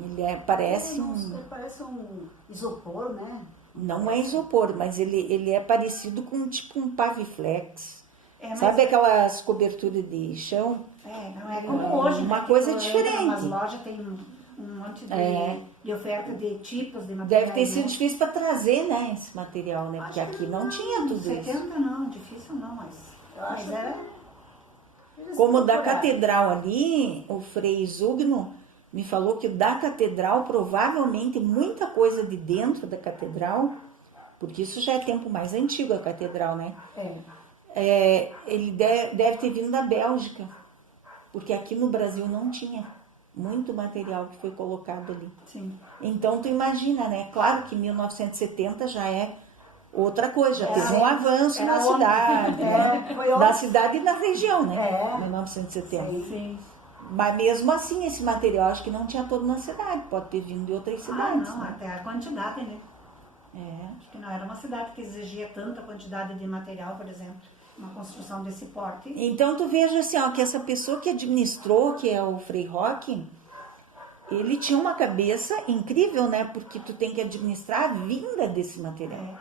Ele parece um isopor, né? Não é isopor, mas ele é parecido com tipo um Paviflex, mas Sabe aquelas coberturas de chão? não é como hoje. Uma né, coisa que tu entra diferente. nas lojas tem um monte de oferta de tipos de materiais. Deve ter sido né? difícil para trazer, né, esse material, né? Porque Acho que aqui não tinha tudo 70 isso. não, difícil não, mas era... Como o da catedral ali, o Frei Zugno me falou que o da catedral, provavelmente, muita coisa de dentro da catedral, porque isso já é tempo mais antigo, a catedral, né? Ele deve ter vindo da Bélgica, porque aqui no Brasil não tinha muito material que foi colocado ali. Sim. Então, tu imagina, né? Claro que 1970 já é outra coisa, já teve um avanço na cidade, né? Da cidade e da região, né? 1970. Sim. Mas mesmo assim, esse material acho que não tinha todo na cidade, pode ter vindo de outras cidades. Não, né? até a quantidade, né? Acho que não era uma cidade que exigia tanta quantidade de material, por exemplo, uma construção desse porte. Então tu veja assim, ó, que essa pessoa que administrou, que é o Frei Roque, ele tinha uma cabeça incrível, né? Porque tu tem que administrar a vinda desse material.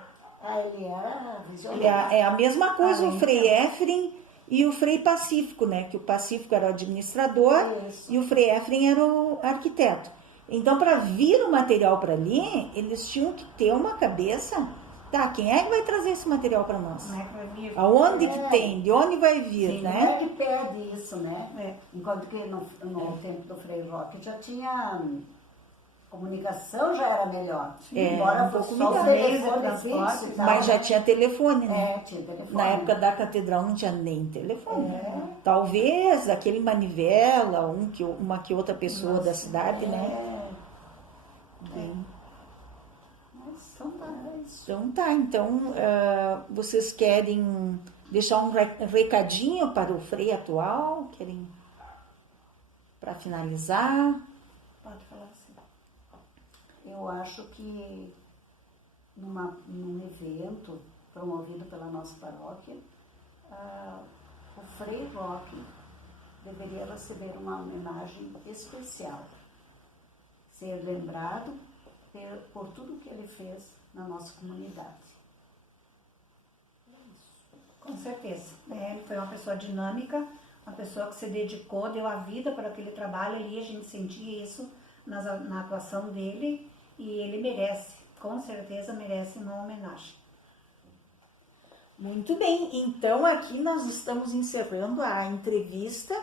Ele era visionário. É a mesma coisa o Frei Éfrem e o Frei Pacífico, né? Que o Pacífico era o administrador e o Frei Éfrem era o arquiteto. Então, para vir o material para ali, eles tinham que ter uma cabeça. Tá, quem é que vai trazer esse material para nós? Como é que vai vir? Aonde que tem? De onde vai vir, Sim, né? não é que pede isso, né? Enquanto que no tempo do Frei Roque já tinha... comunicação já era melhor. Embora um pouco só os melhor. telefones fixos, Mas já tinha telefone, né? tinha telefone. Na época da catedral não tinha nem telefone. Talvez aquele manivela, uma que outra pessoa da cidade, né? Então, vocês querem deixar um recadinho para o Frei atual? Querem para finalizar? Pode falar assim. Eu acho que num evento promovido pela nossa paróquia, o Frei Roque deveria receber uma homenagem especial, ser lembrado por tudo que ele fez na nossa comunidade. Com certeza. Ele foi uma pessoa dinâmica, uma pessoa que se dedicou, deu a vida para aquele trabalho ali, a gente sentia isso na atuação dele e ele merece, com certeza merece uma homenagem. Muito bem, então aqui nós estamos encerrando a entrevista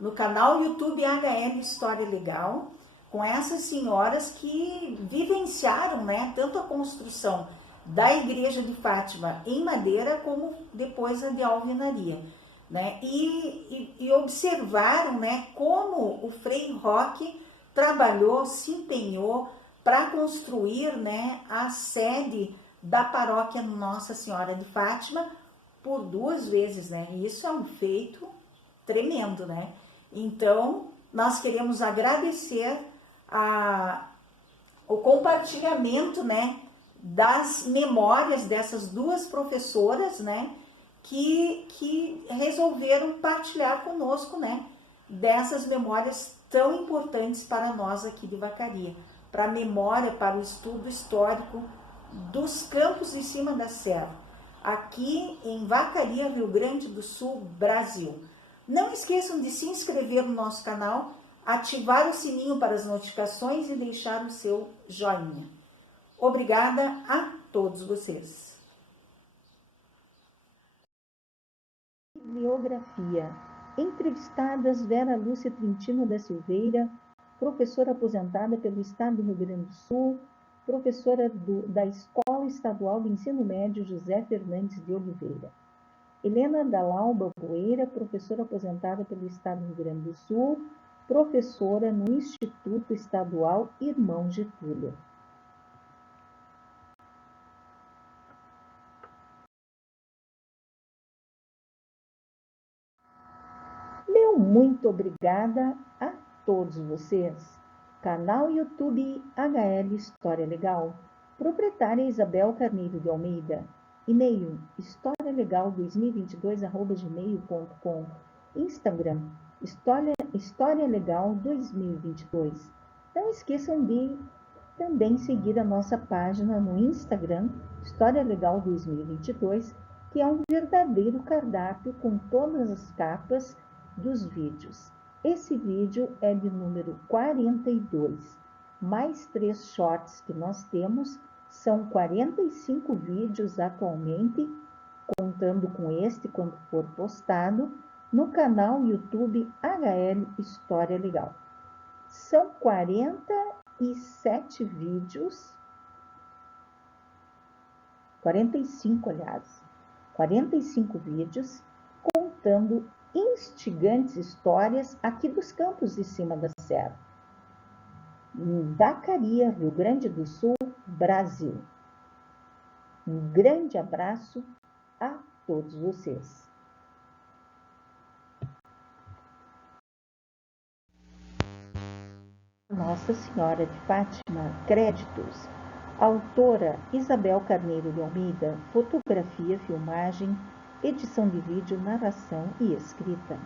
no canal YouTube HL História Legal, com essas senhoras que vivenciaram, né, tanto a construção da Igreja de Fátima em madeira, como depois a de alvenaria, né, e observaram, né, como o Frei Roque trabalhou, se empenhou para construir, né, a sede da paróquia Nossa Senhora de Fátima por 2 vezes, né? Isso é um feito tremendo, né? Então, nós queremos agradecer o compartilhamento, né, das memórias dessas 2 professoras, né, que resolveram partilhar conosco, né, dessas memórias tão importantes para nós aqui de Vacaria, para a memória, para o estudo histórico dos campos de cima da serra, aqui em Vacaria, Rio Grande do Sul, Brasil. Não esqueçam de se inscrever no nosso canal, ativar o sininho para as notificações e deixar o seu joinha. Obrigada a todos vocês. Bibliografia. Entrevistadas Vera Lúcia Trintino da Silveira, professora aposentada pelo Estado do Rio Grande do Sul, professora da Escola Estadual de Ensino Médio José Fernandes de Oliveira. Helena Dalauba Boeira, professora aposentada pelo Estado do Rio Grande do Sul, professora no Instituto Estadual Irmão Getúlio. Meu muito obrigada a todos vocês. Canal YouTube HL História Legal. Proprietária Isabel Carneiro de Almeida. E-mail historialegal2022@gmail.com. Instagram História Legal 2022. Não esqueçam de também seguir a nossa página no Instagram História Legal 2022 que é um verdadeiro cardápio com todas as capas dos vídeos. Esse vídeo é de número 42, mais 3 shorts que nós temos, são 45 vídeos atualmente, contando com este quando for postado, no canal YouTube HL História Legal. São 47 vídeos, 45, aliás, 45 vídeos, contando instigantes histórias aqui dos campos de cima da serra. Em Vacaria, Rio Grande do Sul, Brasil. Um grande abraço a todos vocês. Nossa Senhora de Fátima, créditos. Autora Isabel Carneiro de Almeida, fotografia, filmagem, edição de vídeo, narração e escrita.